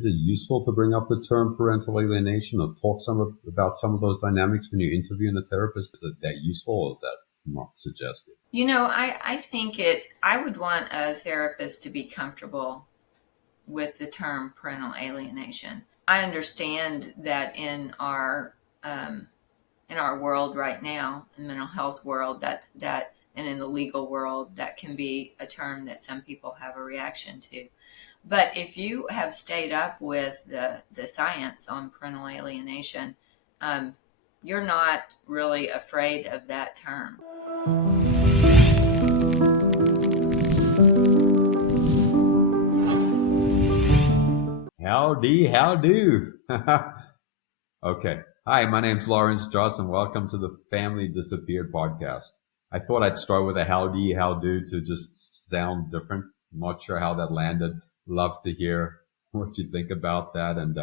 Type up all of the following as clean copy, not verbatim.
is it useful to bring up the term parental alienation or talk about some of those dynamics when you're interviewing a therapist? Is it that useful, or is that not suggested? I think I would want a therapist to be comfortable with the term parental alienation. I understand that in our world right now, in the mental health world, that and in the legal world, that can be a term that some people have a reaction to. But if you have stayed up with the science on parental alienation, you're not really afraid of that term. Howdy, how do? Okay. Hi, my name's Lawrence Joss, and welcome to the Family Disappeared podcast. I thought I'd start with a howdy, how do to just sound different. I'm not sure how that landed. Love to hear what you think about that. And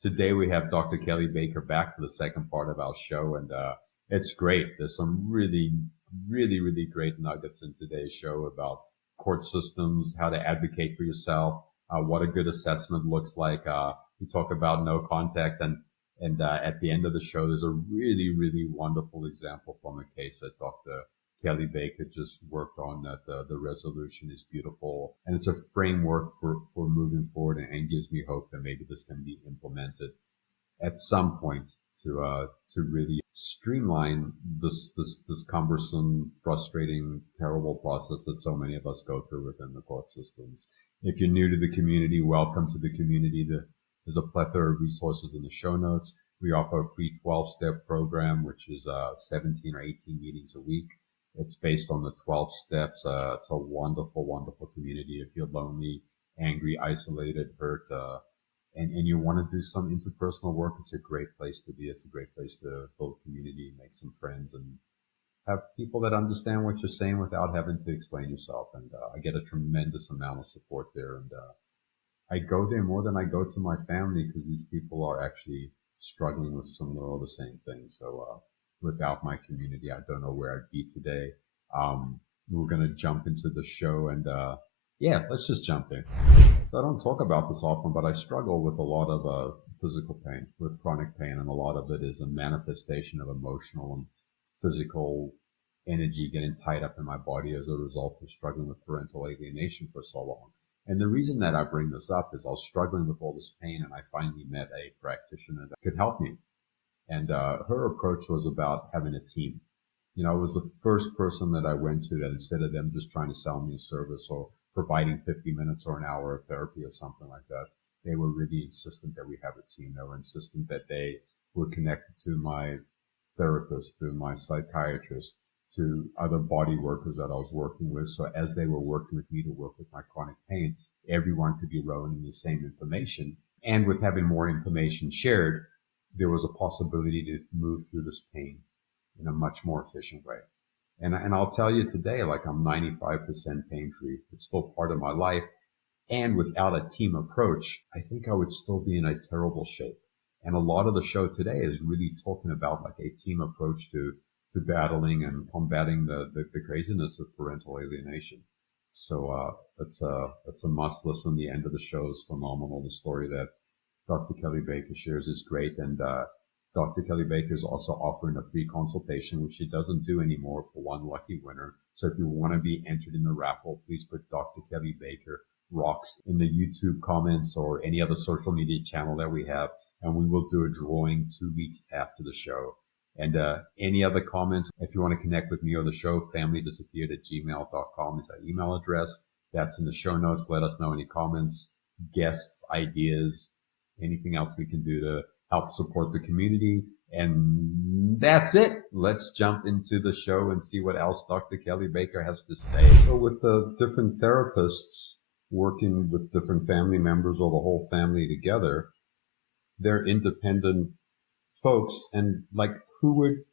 today we have Dr. Kelley Baker back for the second part of our show, and it's great. There's some really, really, really great nuggets in today's show about court systems, how to advocate for yourself, what a good assessment looks like. We talk about no contact, and at the end of the show, there's a really, really wonderful example from a case that Dr. Kelley Baker just worked on. That the resolution is beautiful, and it's a framework for moving forward, and gives me hope that maybe this can be implemented at some point to really streamline this cumbersome, frustrating, terrible process that so many of us go through within the court systems. If you're new to the community, welcome to the community. There's a plethora of resources in the show notes. We offer a free 12-step program, which is 17 or 18 meetings a week. It's based on the 12 steps. It's a wonderful, wonderful community. If you're lonely, angry, isolated, hurt, and you want to do some interpersonal work, it's a great place to be. It's a great place to build community, make some friends, and have people that understand what you're saying without having to explain yourself. And I get a tremendous amount of support there. And I go there more than I go to my family, because these people are actually struggling with similar or the same things. So without my community, I don't know where I'd be today. We're going to jump into the show, and let's just jump in. So I don't talk about this often, but I struggle with a lot of physical pain, with chronic pain, and a lot of it is a manifestation of emotional and physical energy getting tied up in my body as a result of struggling with parental alienation for so long. And the reason that I bring this up is I was struggling with all this pain, and I finally met a practitioner that could help me. And her approach was about having a team. It was the first person that I went to that, instead of them just trying to sell me a service or providing 50 minutes or an hour of therapy or something like that, they were really insistent that we have a team. They were insistent that they were connected to my therapist, to my psychiatrist, to other body workers that I was working with. So as they were working with me to work with my chronic pain, everyone could be rowing in the same information. And with having more information shared, there was a possibility to move through this pain in a much more efficient way. And I'll tell you today, like, I'm 95% pain free. It's still part of my life. And without a team approach, I think I would still be in a terrible shape. And a lot of the show today is really talking about like a team approach to battling and combating the craziness of parental alienation. So it's a must listen. The end of the show is phenomenal. The story that Dr. Kelley Baker shares is great. And Dr. Kelley Baker is also offering a free consultation, which she doesn't do anymore, for one lucky winner. So if you want to be entered in the raffle, please put Dr. Kelley Baker Rocks in the YouTube comments or any other social media channel that we have, and we will do a drawing 2 weeks after the show. And any other comments, if you want to connect with me or the show, familydisappeared@gmail.com is our email address. That's in the show notes. Let us know any comments, guests, ideas, anything else we can do to help support the community. And that's it. Let's jump into the show and see what else Dr. Kelley Baker has to say. So with the different therapists working with different family members or the whole family together, they're independent folks, and like, who would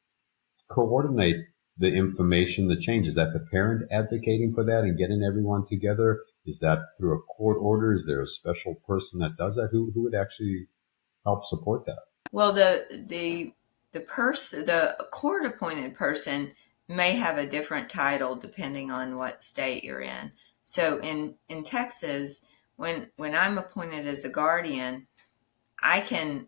coordinate the information, the change? Is that the parent advocating for that and getting everyone together? Is that through a court order? Is there a special person that does that? Who would actually help support that? Well, the court appointed person may have a different title depending on what state you're in. So in Texas, when I'm appointed as a guardian, I can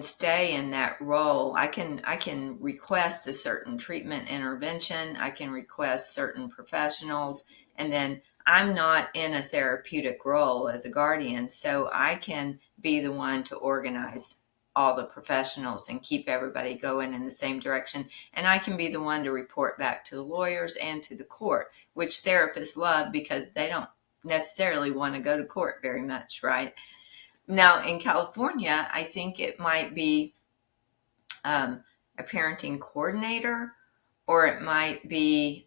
stay in that role. I can request a certain treatment intervention. I can request certain professionals, and then I'm not in a therapeutic role as a guardian, so I can be the one to organize all the professionals and keep everybody going in the same direction. And I can be the one to report back to the lawyers and to the court, which therapists love because they don't necessarily want to go to court very much, right? Now, in California, I think it might be a parenting coordinator, or it might be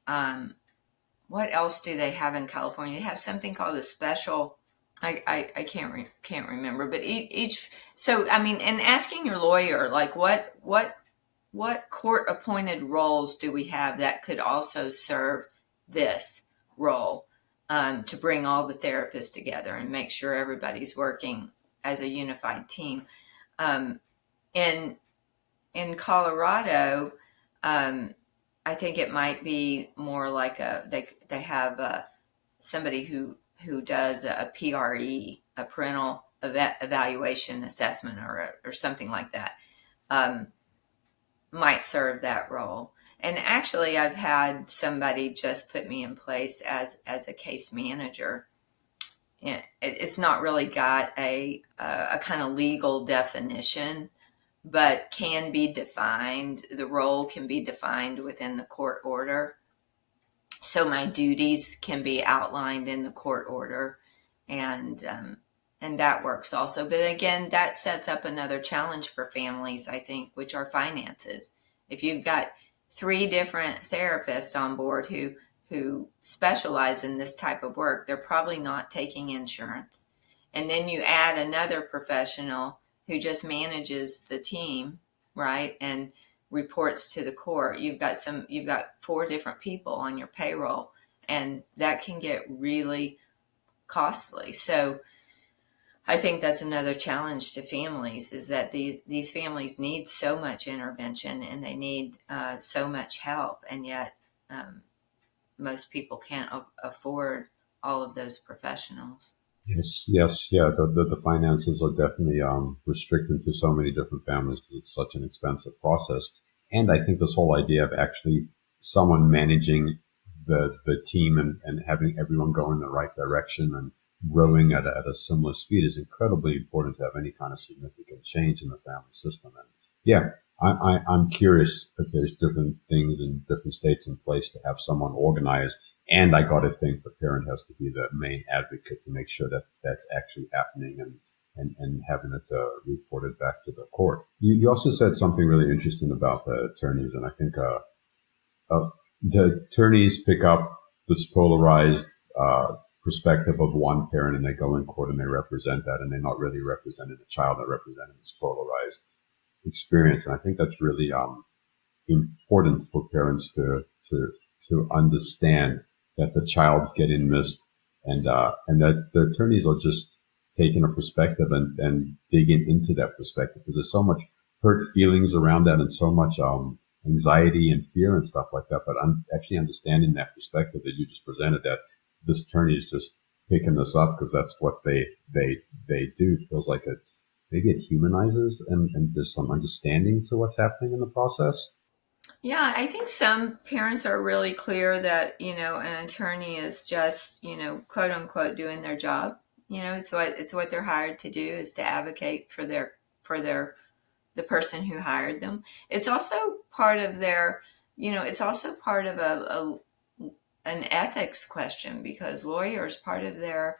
what else do they have in California? They have something called a special. I can't remember, but each. So I mean, and asking your lawyer, like, what court appointed roles do we have that could also serve this role, to bring all the therapists together and make sure everybody's working as a unified team. In Colorado, I think it might be more like they have somebody who does a PRE, a parental evaluation assessment, or something like that, might serve that role. And actually, I've had somebody just put me in place as a case manager. It's not really got a kind of legal definition, but can be defined. The role can be defined within the court order. So my duties can be outlined in the court order, and that works also. But again, that sets up another challenge for families, I think, which are finances. If you've got 3 different therapists on board who specialize in this type of work, they're probably not taking insurance. And then you add another professional who just manages the team, right, and reports to the court. You've got 4 different people on your payroll, and that can get really costly. So I think that's another challenge to families, is that these families need so much intervention, and they need so much help, and yet most people can't afford all of those professionals. Yes, yeah. The finances are definitely restricted to so many different families because it's such an expensive process. And I think this whole idea of actually someone managing the team and having everyone go in the right direction and rowing at a similar speed is incredibly important to have any kind of significant change in the family system. And yeah, I'm curious if there's different things in different states in place to have someone organized. And I got to think the parent has to be the main advocate to make sure that that's actually happening and having it reported back to the court. You also said something really interesting about the attorneys, and I think the attorneys pick up this polarized perspective of one parent, and they go in court and they represent that, and they're not really representing the child, they're representing this polarized experience. And I think that's really important for parents to understand that the child's getting missed, and that the attorneys are just taking a perspective and digging into that perspective, because there's so much hurt feelings around that and so much anxiety and fear and stuff like that. But I'm actually understanding that perspective that you just presented, that this attorney is just picking this up because that's what they do. Feels like maybe it humanizes, and there's some understanding to what's happening in the process. Yeah, I think some parents are really clear that, an attorney is just, quote unquote, doing their job. So it's what they're hired to do, is to advocate for the person who hired them. It's also part of it's also part of an ethics question, because lawyers, part of their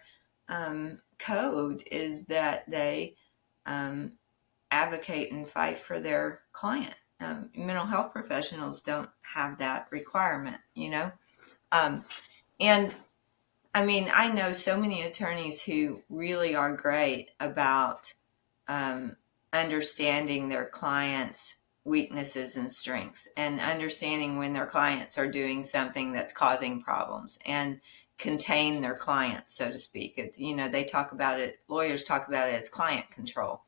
code is that they advocate and fight for their client. Mental health professionals don't have that requirement, and I mean, I know so many attorneys who really are great about understanding their clients' weaknesses and strengths, and understanding when their clients are doing something that's causing problems, and contain their clients, so to speak. It's, they talk about it, lawyers talk about it as client control.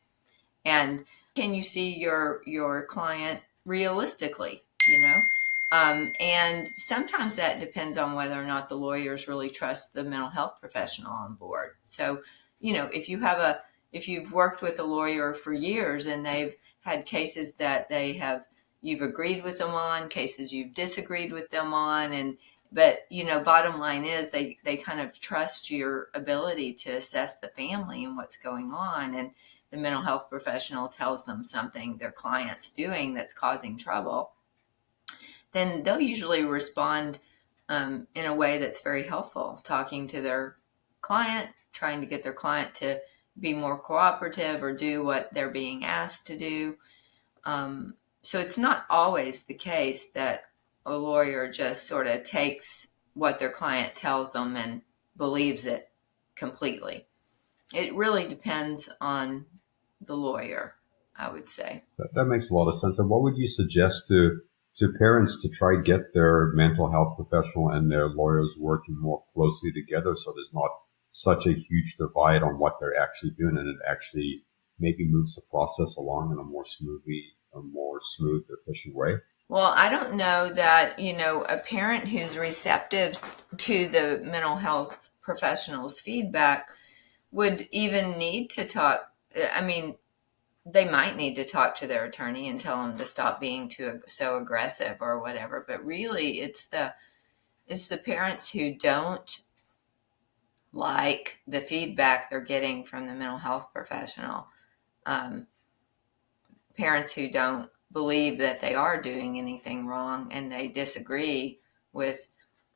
And can you see your client realistically? And sometimes that depends on whether or not the lawyers really trust the mental health professional on board. So, if you've worked with a lawyer for years and they've had cases that you've agreed with them on, cases you've disagreed with them on, but bottom line is they kind of trust your ability to assess the family and what's going on. And the mental health professional tells them something their client's doing that's causing trouble, then they'll usually respond in a way that's very helpful, talking to their client, trying to get their client to be more cooperative or do what they're being asked to do. So it's not always the case that a lawyer just sort of takes what their client tells them and believes it completely. It really depends on the lawyer, I would say. That makes a lot of sense. And what would you suggest to parents to try get their mental health professional and their lawyers working more closely together so there's not such a huge divide on what they're actually doing and it actually maybe moves the process along in a more smooth, efficient way? Well, I don't know that, a parent who's receptive to the mental health professional's feedback would even need to talk. I mean, they might need to talk to their attorney and tell them to stop being so aggressive or whatever. But really, it's the parents who don't like the feedback they're getting from the mental health professional. Um, Parents who don't believe that they are doing anything wrong and they disagree with,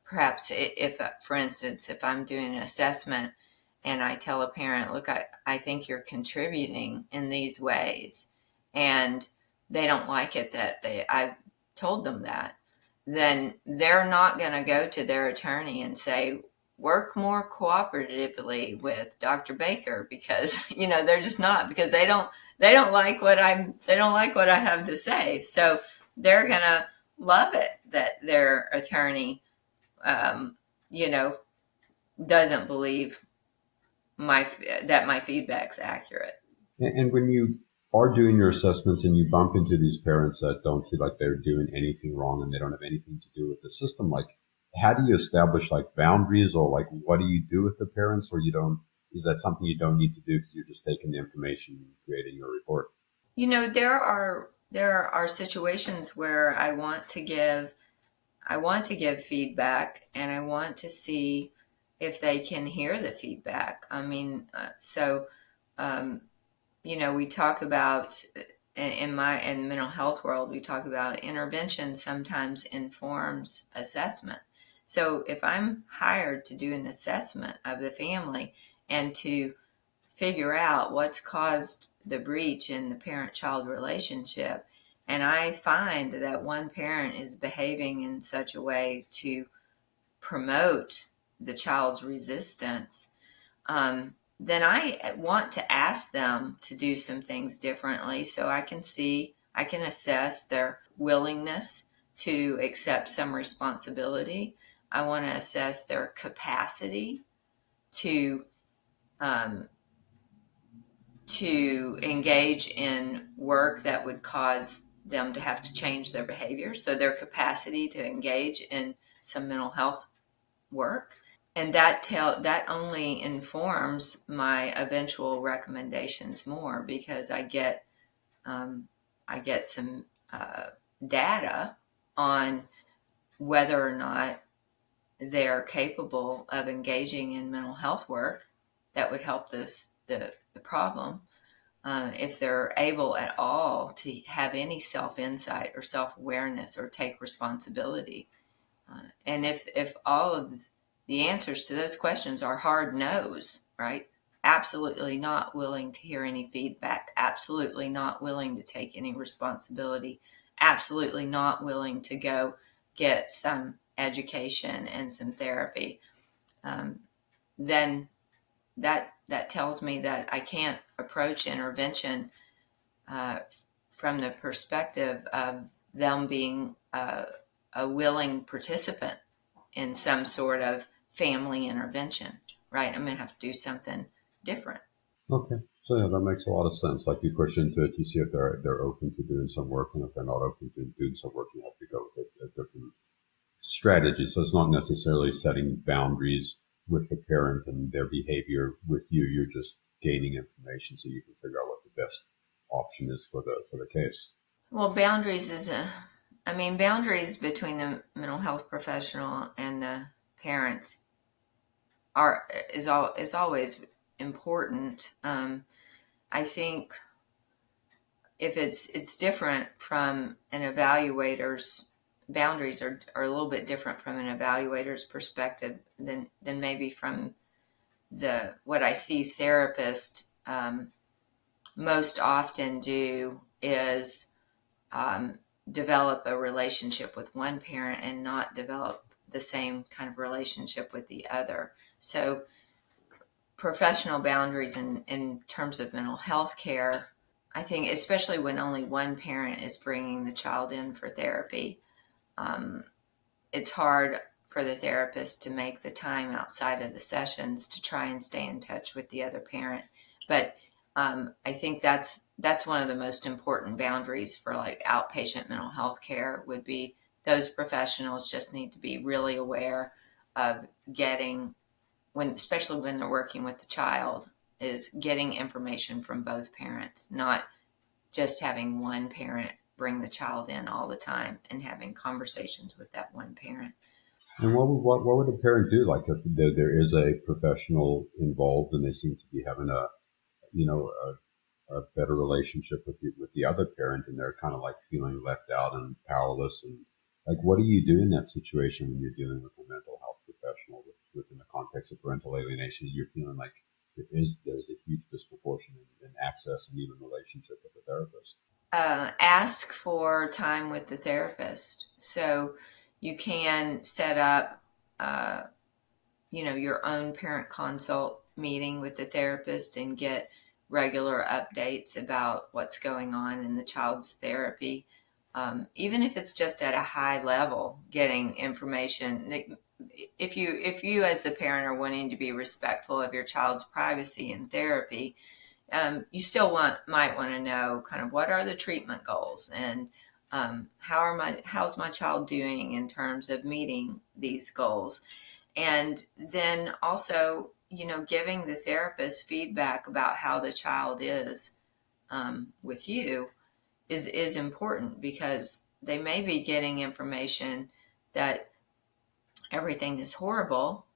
perhaps, if for instance, if I'm doing an assessment and I tell a parent, look, I think you're contributing in these ways, and they don't like it that I've told them that, then they're not going to go to their attorney and say, work more cooperatively with Dr. Baker, because they're just not, because they don't like what I have to say. So they're gonna love it that their attorney, um, you know, doesn't believe that my feedback's accurate. And when you are doing your assessments and you bump into these parents that don't feel like they're doing anything wrong and they don't have anything to do with the system, like how do you establish like boundaries or like what do you do with the parents or you don't, is that something you don't need to do because you're just taking the information and creating your report? There are situations where I want to give feedback, and I want to see if they can hear the feedback. I mean, um, we talk about, in mental health world, we talk about intervention sometimes informs assessment. So if I'm hired to do an assessment of the family and to figure out what's caused the breach in the parent-child relationship, and I find that one parent is behaving in such a way to promote the child's resistance, then I want to ask them to do some things differently so I can assess their willingness to accept some responsibility. I want to assess their capacity to um, to engage in work that would cause them to have to change their behavior. So their capacity to engage in some mental health work, and that only informs my eventual recommendations more, because I get some data on whether or not they're capable of engaging in mental health work that would help the problem. If they're able at all to have any self-insight or self-awareness or take responsibility. And if all of the answers to those questions are hard no's, right? Absolutely not willing to hear any feedback, absolutely not willing to take any responsibility, absolutely not willing to go get some education and some therapy, then that tells me that I can't approach intervention uh, from the perspective of them being a willing participant in some sort of family intervention, right? I'm going to have to do something different. Okay. So yeah, that makes a lot of sense. Like you push into it, you see if they're open to doing some work, and if they're not open to doing some work, you have to go with a different strategy. So it's not necessarily setting boundaries with the parent and their behavior with you. You're just gaining information so you can figure out what the best option is for the case. Well, boundaries is boundaries between the mental health professional and the parents are is always important. I think if it's different from an evaluator's boundaries are a little bit different from an evaluator's perspective than maybe from the what I see therapists most often do is um, develop a relationship with one parent and not develop the same kind of relationship with the other. So professional boundaries in terms of mental health care, I think, especially when only one parent is bringing the child in for therapy, um, it's hard for the therapist to make the time outside of the sessions to try and stay in touch with the other parent. But I think that's one of the most important boundaries for like outpatient mental health care would be those professionals just need to be really aware of getting when especially when they're working with the child is getting information from both parents, not just having one parent bring the child in all the time and having conversations with that one parent. And what would a parent do? Like if there is a professional involved and they seem to be having a you know a better relationship with the other parent, and they're kind of like feeling left out and powerless, and like what do you do in that situation when you're dealing with a mental health professional within the context of parental alienation? You're feeling like there's a huge disproportion in access and even relationship with the therapist. Ask for time with the therapist. So you can set up, uh, your own parent consult meeting with the therapist and get regular updates about what's going on in the child's therapy. Even if it's just at a high level, getting information. If you as the parent are wanting to be respectful of your child's privacy in therapy, you still might want to know kind of what are the treatment goals and how's my child doing in terms of meeting these goals, and then also giving the therapist feedback about how the child is with you is important because they may be getting information that everything is horrible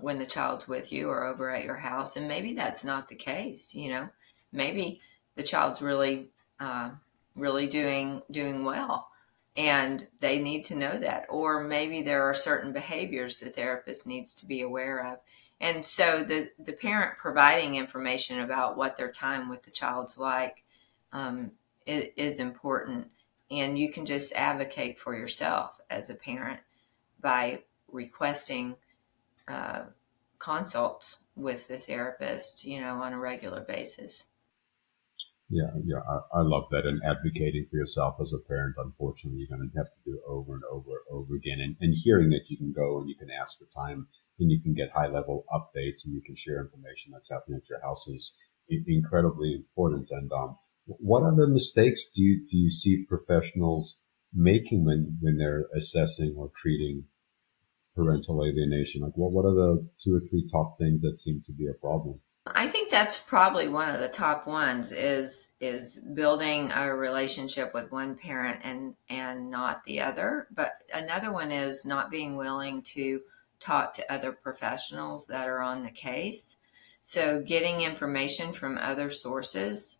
when the child's with you or over at your house, and maybe that's not the case. Maybe the child's uh, really doing well, and they need to know that. Or maybe there are certain behaviors the therapist needs to be aware of. And so the parent providing information about what their time with the child's like um, is important. And you can just advocate for yourself as a parent by requesting uh, consults with the therapist, on a regular basis. Yeah, yeah, I love that. And advocating for yourself as a parent, unfortunately, you're going to have to do over and over and over again. And hearing that you can go and you can ask for time and you can get high level updates and you can share information that's happening at your house is incredibly important. And what other mistakes do you see professionals making when they're assessing or treating parental alienation? Like, what are the two or three top things that seem to be a problem? I think that's probably one of the top ones is building a relationship with one parent and not the other. But another one is not being willing to talk to other professionals that are on the case. So getting information from other sources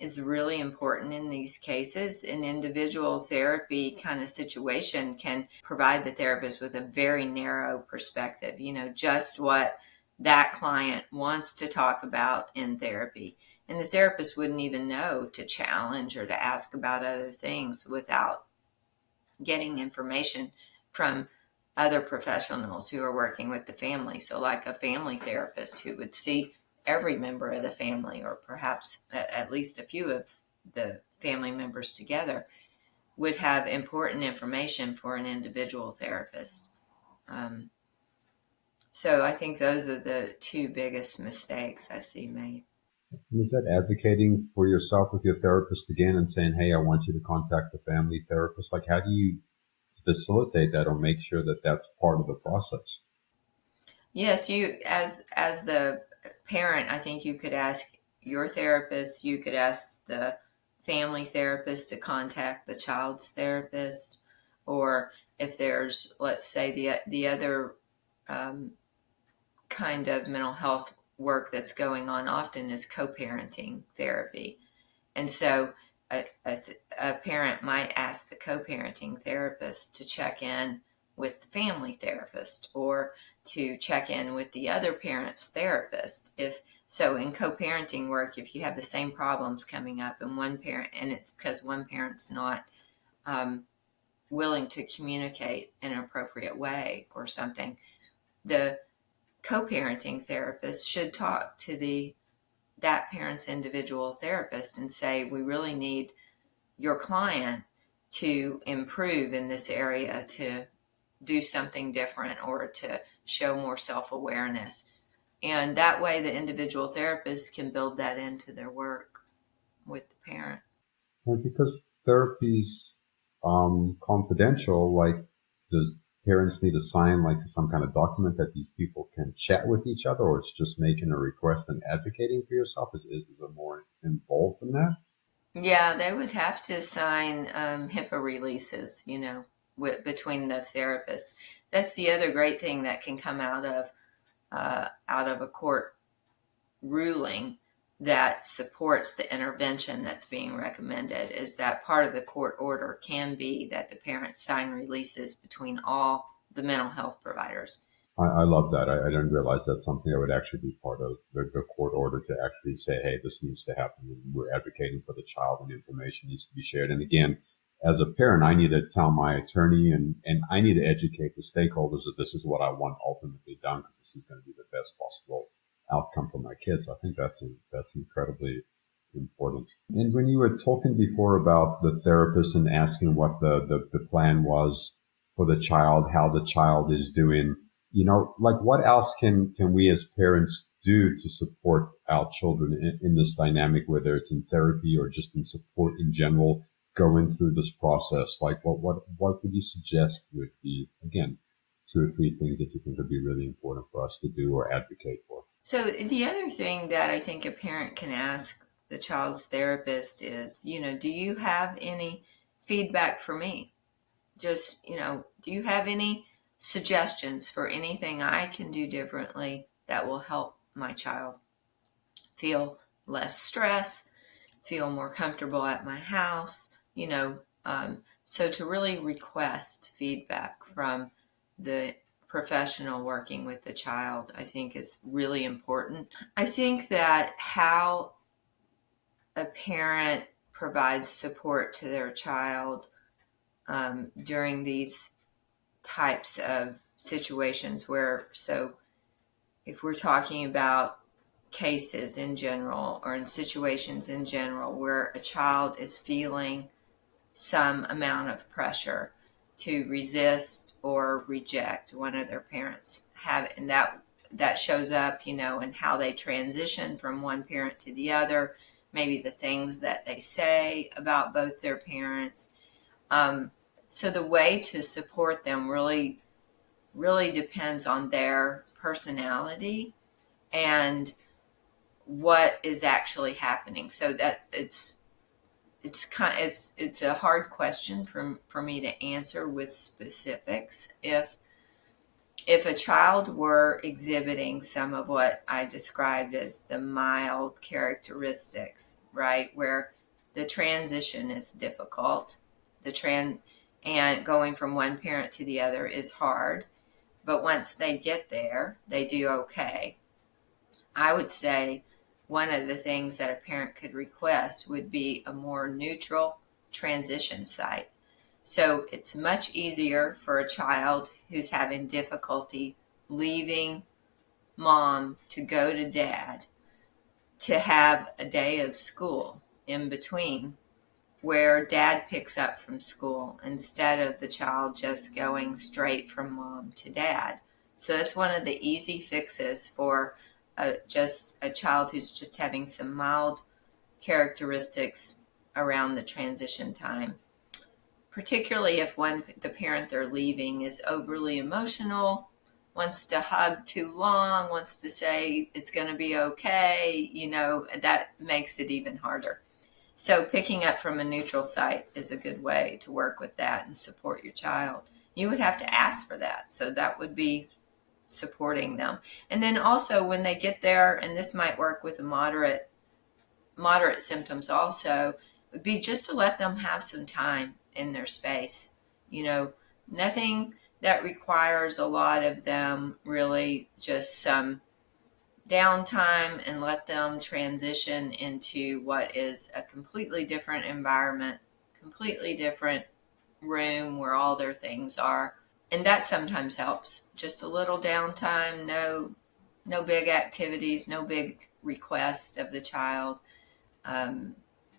is really important in these cases. An individual therapy kind of situation can provide the therapist with a very narrow perspective, just what that client wants to talk about in therapy. And the therapist wouldn't even know to challenge or to ask about other things without getting information from other professionals who are working with the family. So, like a family therapist who would see every member of the family, or perhaps at least a few of the family members together, would have important information for an individual therapist. Um, so I think those are the two biggest mistakes I see made. And is that advocating for yourself with your therapist again and saying, hey, I want you to contact the family therapist? Like, how do you facilitate that or make sure that that's part of the process? Yes, you as the parent, I think you could ask your therapist, you could ask the family therapist to contact the child's therapist, or if there's, let's say, the other um, kind of mental health work that's going on often is co-parenting therapy. And so a parent might ask the co-parenting therapist to check in with the family therapist, or to check in with the other parent's therapist. If so, in co-parenting work, if you have the same problems coming up and one parent, and it's because one parent's not um, willing to communicate in an appropriate way or something, the co-parenting therapist should talk to that parent's individual therapist and say, we really need your client to improve in this area, to do something different, or to show more self-awareness. And that way the individual therapist can build that into their work with the parent. And because therapy's confidential, like, does parents need to sign like some kind of document that these people can chat with each other, or it's just making a request and advocating for yourself? Is it more involved than that? Yeah, they would have to sign HIPAA releases, between the therapists. That's the other great thing that can come out of a court ruling that supports the intervention that's being recommended, is that part of the court order can be that the parents sign releases between all the mental health providers. I love that. I didn't realize that's something that would actually be part of the court order, to actually say, hey, this needs to happen. And we're advocating for the child and information needs to be shared. And again, as a parent, I need to tell my attorney and I need to educate the stakeholders that this is what I want ultimately done, because this is going to be the best possible outcome for my kids. I think that's incredibly important. And when you were talking before about the therapist and asking what the plan was for the child, how the child is doing, like, what else can we as parents do to support our children in this dynamic, whether it's in therapy or just in support in general, going through this process? Like, what would you suggest would be, again, 2 or 3 things that you think would be really important for us to do or advocate for? So the other thing that I think a parent can ask the child's therapist is, do you have any feedback for me? Just, do you have any suggestions for anything I can do differently that will help my child feel less stress, feel more comfortable at my house, so to really request feedback from the professional working with the child, I think is really important. I think that how a parent provides support to their child during these types of situations so if we're talking about cases in general, or in situations in general where a child is feeling some amount of pressure to resist or reject one of their parents, and that shows up, in how they transition from one parent to the other, maybe the things that they say about both their parents. So the way to support them really, really depends on their personality and what is actually happening. So that it's a hard question for me to answer with specifics. If a child were exhibiting some of what I described as the mild characteristics, right, where the transition is difficult, and going from one parent to the other is hard, but once they get there, they do okay. I would say one of the things that a parent could request would be a more neutral transition site. So it's much easier for a child who's having difficulty leaving mom to go to dad to have a day of school in between where dad picks up from school instead of the child just going straight from mom to dad. So that's one of the easy fixes for just a child who's just having some mild characteristics around the transition time, particularly if the parent they're leaving is overly emotional, wants to hug too long, wants to say it's going to be okay, that makes it even harder. So picking up from a neutral site is a good way to work with that and support your child. You would have to ask for that. So that would be supporting them. And then also when they get there, and this might work with the moderate symptoms also, would be just to let them have some time in their space. Nothing that requires a lot of them, really just some downtime, and let them transition into what is a completely different environment, completely different room where all their things are. And that sometimes helps. Just a little downtime, no big activities, no big request of the child.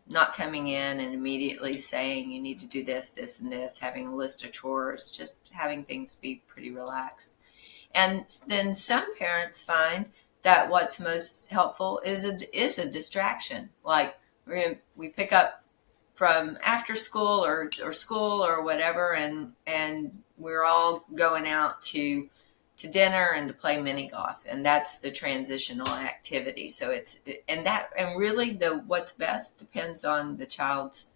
Not coming in and immediately saying you need to do this, this, and this, having a list of chores, just having things be pretty relaxed. And then some parents find that what's most helpful is a distraction. Like we pick up from after school or school or whatever, and we're all going out to dinner and to play mini golf, and that's the transitional activity. So and really what's best depends on the child's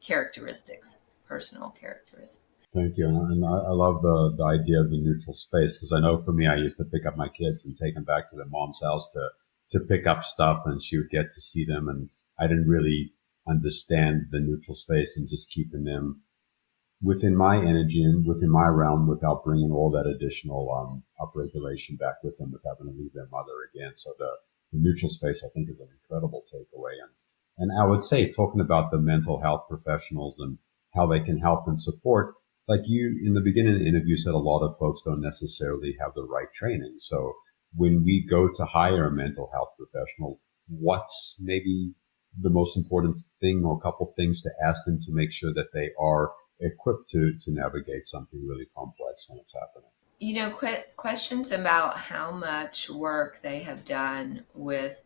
characteristics, personal characteristics. Thank you. And I love the idea of the neutral space, because I know for me, I used to pick up my kids and take them back to their mom's house to pick up stuff, and she would get to see them. And I didn't really understand the neutral space and just keeping them within my energy and within my realm without bringing all that additional upregulation back with them, with having to leave their mother again. So the neutral space, I think, is an incredible takeaway. And I would say, talking about the mental health professionals and how they can help and support, like you in the beginning of the interview said, a lot of folks don't necessarily have the right training. So when we go to hire a mental health professional, what's maybe the most important thing, or a couple things to ask them to make sure that they are equipped to navigate something really complex when it's happening? Questions about how much work they have done with,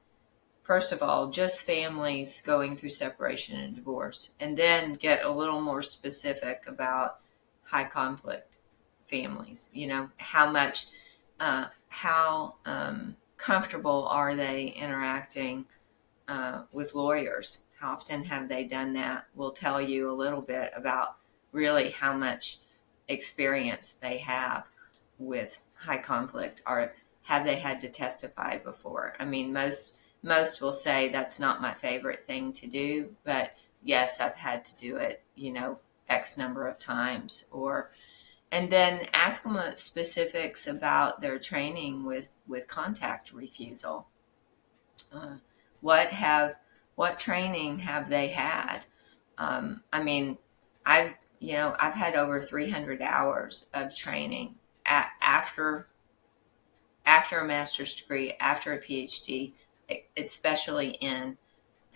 first of all, just families going through separation and divorce, and then get a little more specific about high conflict families. How comfortable are they interacting with lawyers? How often have they done that? Will tell you a little bit about really how much experience they have with high conflict, or have they had to testify before? I mean, most will say that's not my favorite thing to do, but yes, I've had to do it, X number of times. And then ask them specifics about their training with contact refusal. What training have they had? I mean, I've had over 300 hours of training after a master's degree, after a PhD, especially in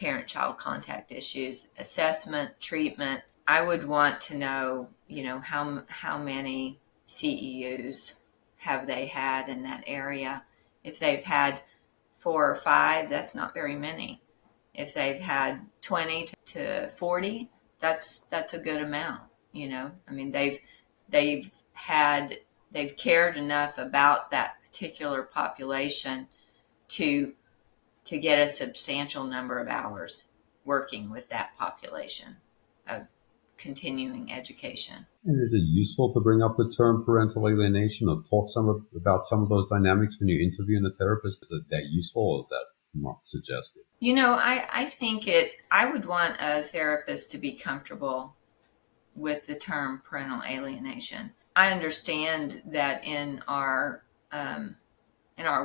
parent-child contact issues, assessment, treatment. I would want to know, how many CEUs have they had in that area. If they've had 4 or 5, that's not very many. If they've had 20 to 40, that's a good amount. I mean, they've cared enough about that particular population to get a substantial number of hours working with that population of continuing education. And is it useful to bring up the term parental alienation, or talk about some of those dynamics when you're interviewing the therapist? Is it that useful, or is that not suggested? I think I would want a therapist to be comfortable with the term parental alienation. I understand that in our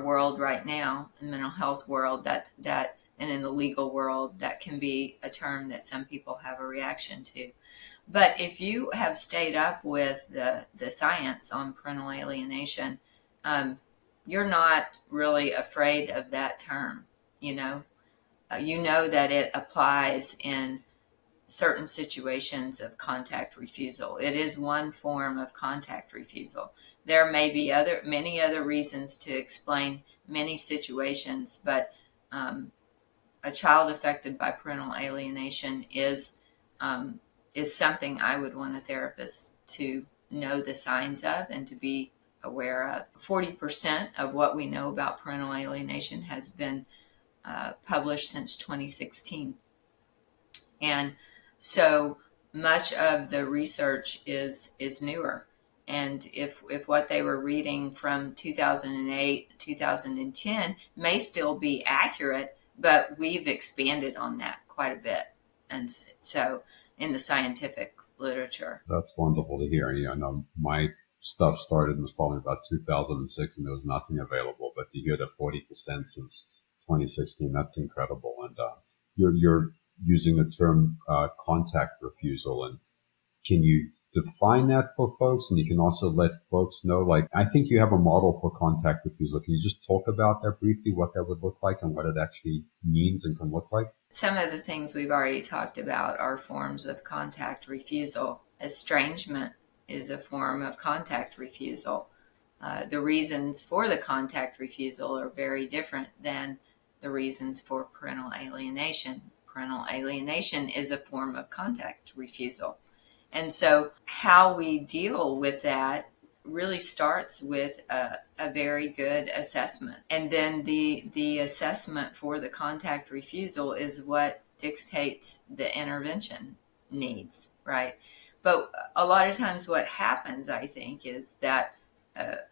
world right now, the mental health world, that and in the legal world, that can be a term that some people have a reaction to. But if you have stayed up with the science on parental alienation, you're not really afraid of that term. You know that it applies in certain situations of contact refusal. It is one form of contact refusal. There may be many other reasons to explain many situations, but a child affected by parental alienation is something I would want a therapist to know the signs of and to be aware of. 40% of what we know about parental alienation has been published since 2016. And so much of the research is newer. And if what they were reading from 2008, 2010 may still be accurate, but we've expanded on that quite a bit. And so in the scientific literature. That's wonderful to hear. I know my stuff started was probably about 2006, and there was nothing available. But to hear that 40% since 2016, that's incredible. And you're using the term contact refusal, and can you define that for folks? And you can also let folks know, like, I think you have a model for contact refusal. Can you just talk about that briefly, what that would look like and what it actually means and can look like? Some of the things we've already talked about are forms of contact refusal. Estrangement is a form of contact refusal. The reasons for the contact refusal are very different than the reasons for parental alienation. Parental alienation is a form of contact refusal. And so how we deal with that really starts with a very good assessment. And then the assessment for the contact refusal is what dictates the intervention needs, right? But a lot of times what happens, I think, is that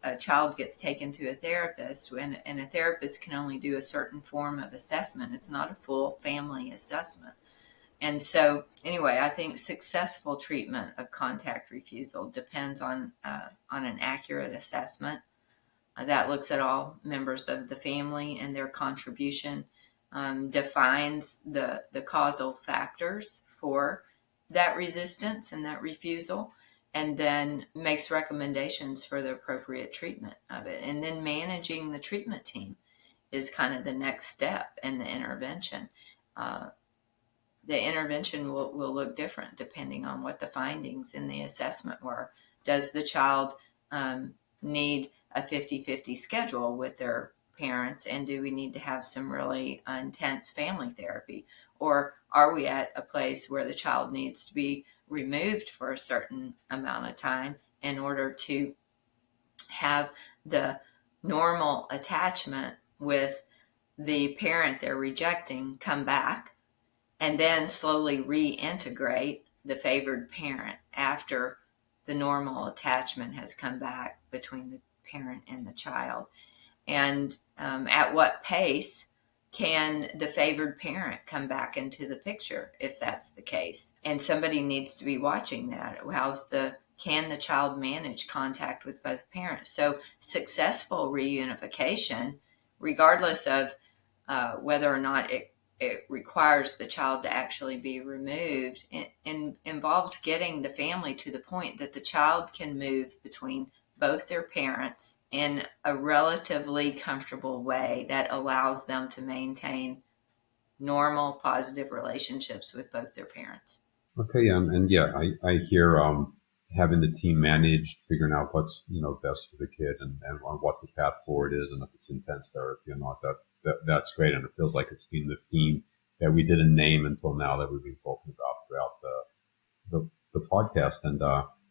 a child gets taken to a therapist, and a therapist can only do a certain form of assessment. It's not a full family assessment. And so, anyway, I think successful treatment of contact refusal depends on an accurate assessment that looks at all members of the family and their contribution, defines the causal factors for that resistance and that refusal, and then makes recommendations for the appropriate treatment of it. And then managing the treatment team is kind of the next step in the intervention. The intervention will look different depending on what the findings in the assessment were. Does the child need a 50-50 schedule with their parents, and do we need to have some really intense family therapy? Or are we at a place where the child needs to be removed for a certain amount of time in order to have the normal attachment with the parent they're rejecting come back, and then slowly reintegrate the favored parent after the normal attachment has come back between the parent and the child? And at what pace can the favored parent come back into the picture if that's the case? And somebody needs to be watching that. Can the child manage contact with both parents? So successful reunification, regardless of whether or not it requires the child to actually be removed, involves getting the family to the point that the child can move between both their parents in a relatively comfortable way that allows them to maintain normal, positive relationships with both their parents. Okay, and yeah, I hear having the team managed, figuring out what's best for the kid, and what the path forward is, and if it's intense therapy or not. That's great, and it feels like it's been the theme that we didn't name until now that we've been talking about throughout the podcast. And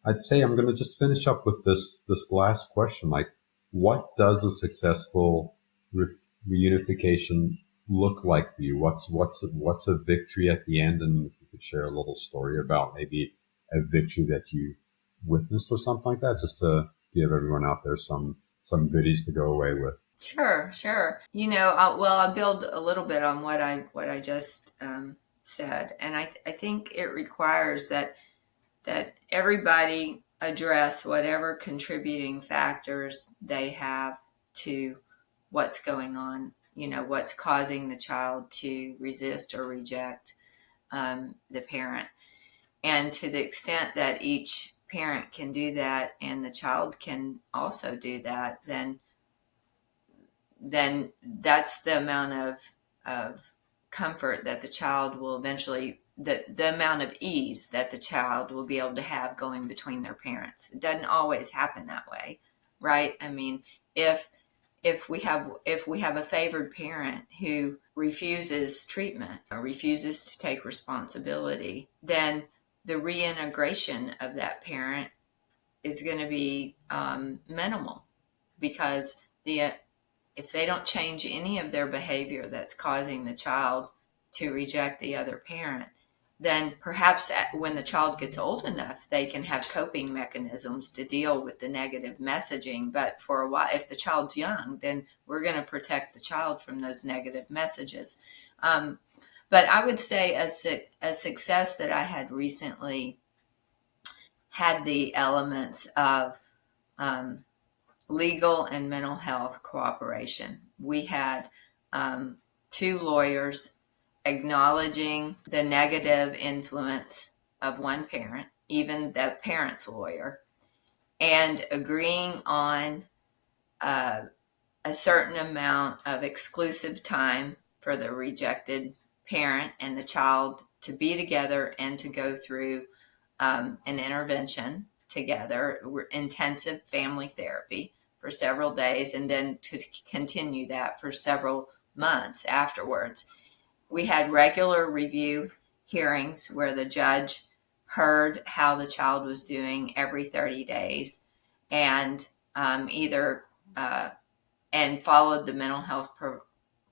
I'd say I'm going to just finish up with this last question: like, what does a successful reunification look like for you? What's a victory at the end? And if you could share a little story about maybe a victory that you've witnessed or something like that, just to give everyone out there some goodies to go away with. Sure. I'll build a little bit on what I just said, and I think it requires that everybody address whatever contributing factors they have to what's going on. What's causing the child to resist or reject the parent, and to the extent that each parent can do that, and the child can also do that, then that's the amount of comfort that the child will eventually, the amount of ease that the child will be able to have going between their parents. It doesn't always happen that way, right? I mean, if if we have a favored parent who refuses treatment or refuses to take responsibility, then the reintegration of that parent is going to be minimal, because if they don't change any of their behavior that's causing the child to reject the other parent, then perhaps when the child gets old enough, they can have coping mechanisms to deal with the negative messaging. But for a while, if the child's young, then we're going to protect the child from those negative messages. But I would say a success that I had recently had the elements of legal and mental health cooperation. We had 2 lawyers acknowledging the negative influence of one parent, even the parent's lawyer, and agreeing on a certain amount of exclusive time for the rejected parent and the child to be together and to go through an intervention together, intensive family therapy for several days, and then to continue that for several months afterwards. We had regular review hearings where the judge heard how the child was doing every 30 days, and and followed the mental health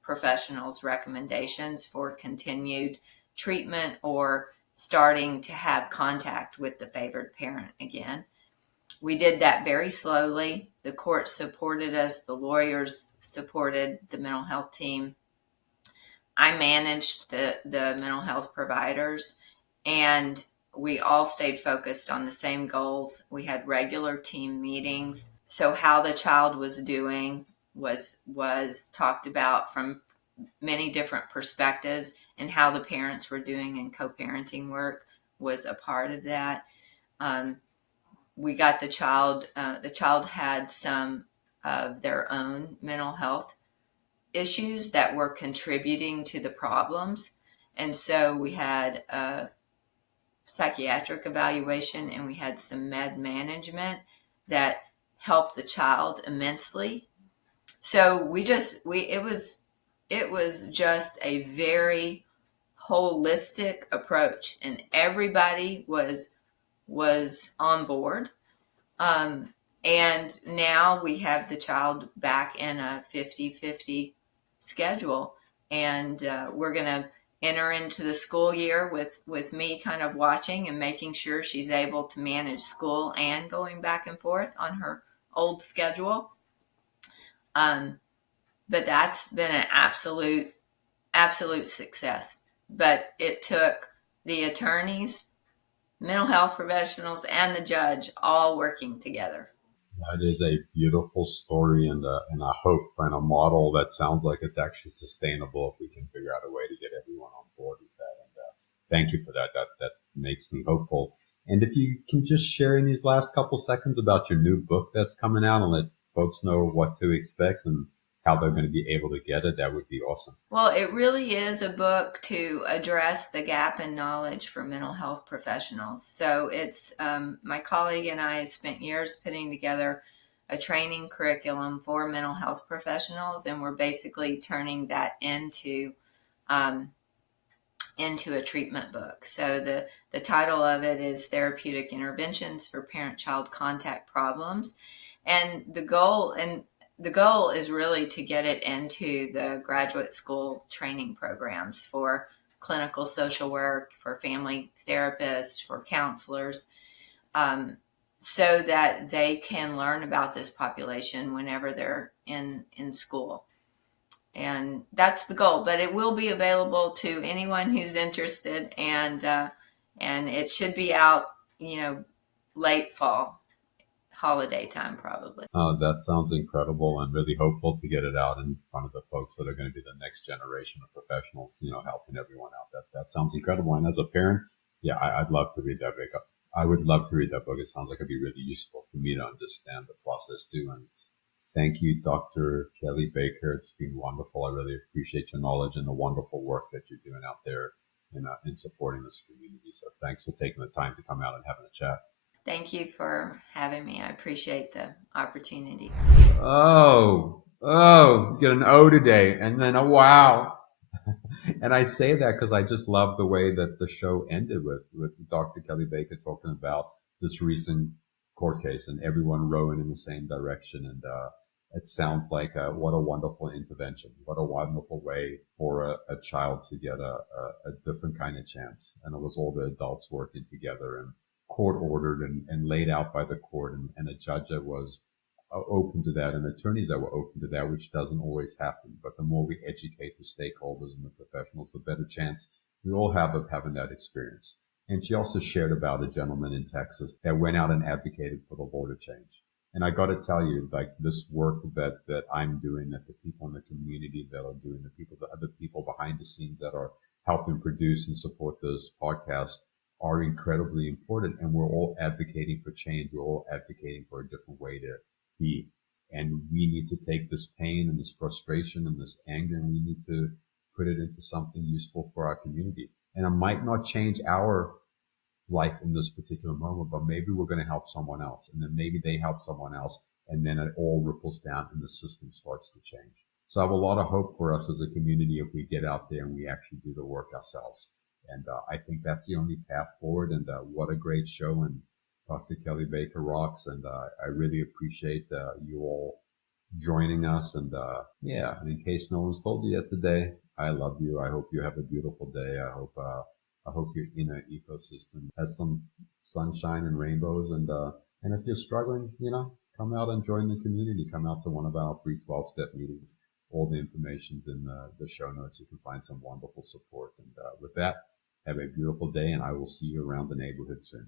professionals' recommendations for continued treatment or starting to have contact with the favored parent again. We did that very slowly. The court supported us. The lawyers supported the mental health team. I managed the mental health providers, and we all stayed focused on the same goals. We had regular team meetings. So how the child was doing was talked about from many different perspectives, and how the parents were doing in co-parenting work was a part of that. We got the child had some of their own mental health issues that were contributing to the problems. And so we had a psychiatric evaluation, and we had some med management that helped the child immensely. So it was just a very holistic approach, and everybody was on board. And now we have the child back in a 50-50 schedule, and we're going to enter into the school year with me kind of watching and making sure she's able to manage school and going back and forth on her old schedule. But that's been an absolute success. But it took the attorneys, mental health professionals, and the judge all working together. That is a beautiful story, and a hope and a model that sounds like it's actually sustainable if we can figure out a way to get everyone on board with that. And thank you for that. That makes me hopeful. And if you can just share in these last couple seconds about your new book that's coming out, and let folks know what to expect and how they're going to be able to get it, that would be awesome. Well, it really is a book to address the gap in knowledge for mental health professionals. So it's my colleague and I have spent years putting together a training curriculum for mental health professionals, and we're basically turning that into a treatment book. So the title of it is Therapeutic Interventions for Parent-Child Contact Problems, and the goal is really to get it into the graduate school training programs for clinical social work, for family therapists, for counselors, so that they can learn about this population whenever they're in school. And that's the goal, but it will be available to anyone who's interested, and it should be out, late fall, holiday time probably. That sounds incredible, and really hopeful to get it out in front of the folks that are going to be the next generation of professionals, helping everyone out. That sounds incredible. And as a parent, yeah, I'd love to read that book. I would love to read that book. It sounds like it'd be really useful for me to understand the process too. And thank you, Dr. Kelley Baker. It's been wonderful. I really appreciate your knowledge and the wonderful work that you're doing out there in supporting this community. So thanks for taking the time to come out and having a chat. Thank you for having me. I appreciate the opportunity. Get an O today, and then a wow. And I say that because I just love the way that the show ended with Dr. Kelley Baker talking about this recent court case and everyone rowing in the same direction. And it sounds like what a wonderful intervention. What a wonderful way for a child to get a different kind of chance. And it was all the adults working together and court ordered and laid out by the court, and a judge that was open to that and attorneys that were open to that, which doesn't always happen. But the more we educate the stakeholders and the professionals, the better chance we all have of having that experience. And she also shared about a gentleman in Texas that went out and advocated for the law to change. And I got to tell you, like this work that I'm doing, that the people in the community that are doing, the other people behind the scenes that are helping produce and support this podcast are incredibly important. And we're all advocating for change. We're all advocating for a different way to be. And we need to take this pain and this frustration and this anger, and we need to put it into something useful for our community. And it might not change our life in this particular moment, but maybe we're going to help someone else. And then maybe they help someone else. And then it all ripples down and the system starts to change. So I have a lot of hope for us as a community if we get out there and we actually do the work ourselves. And I think that's the only path forward. And what a great show. And Dr. Kelley Baker rocks. And I really appreciate you all joining us. And yeah, in case no one's told you yet today, I love you. I hope you have a beautiful day. I hope your inner ecosystem has some sunshine and rainbows. And if you're struggling, come out and join the community. Come out to one of our free 12-step meetings. All the information's in the show notes. You can find some wonderful support. And with that, have a beautiful day, and I will see you around the neighborhood soon.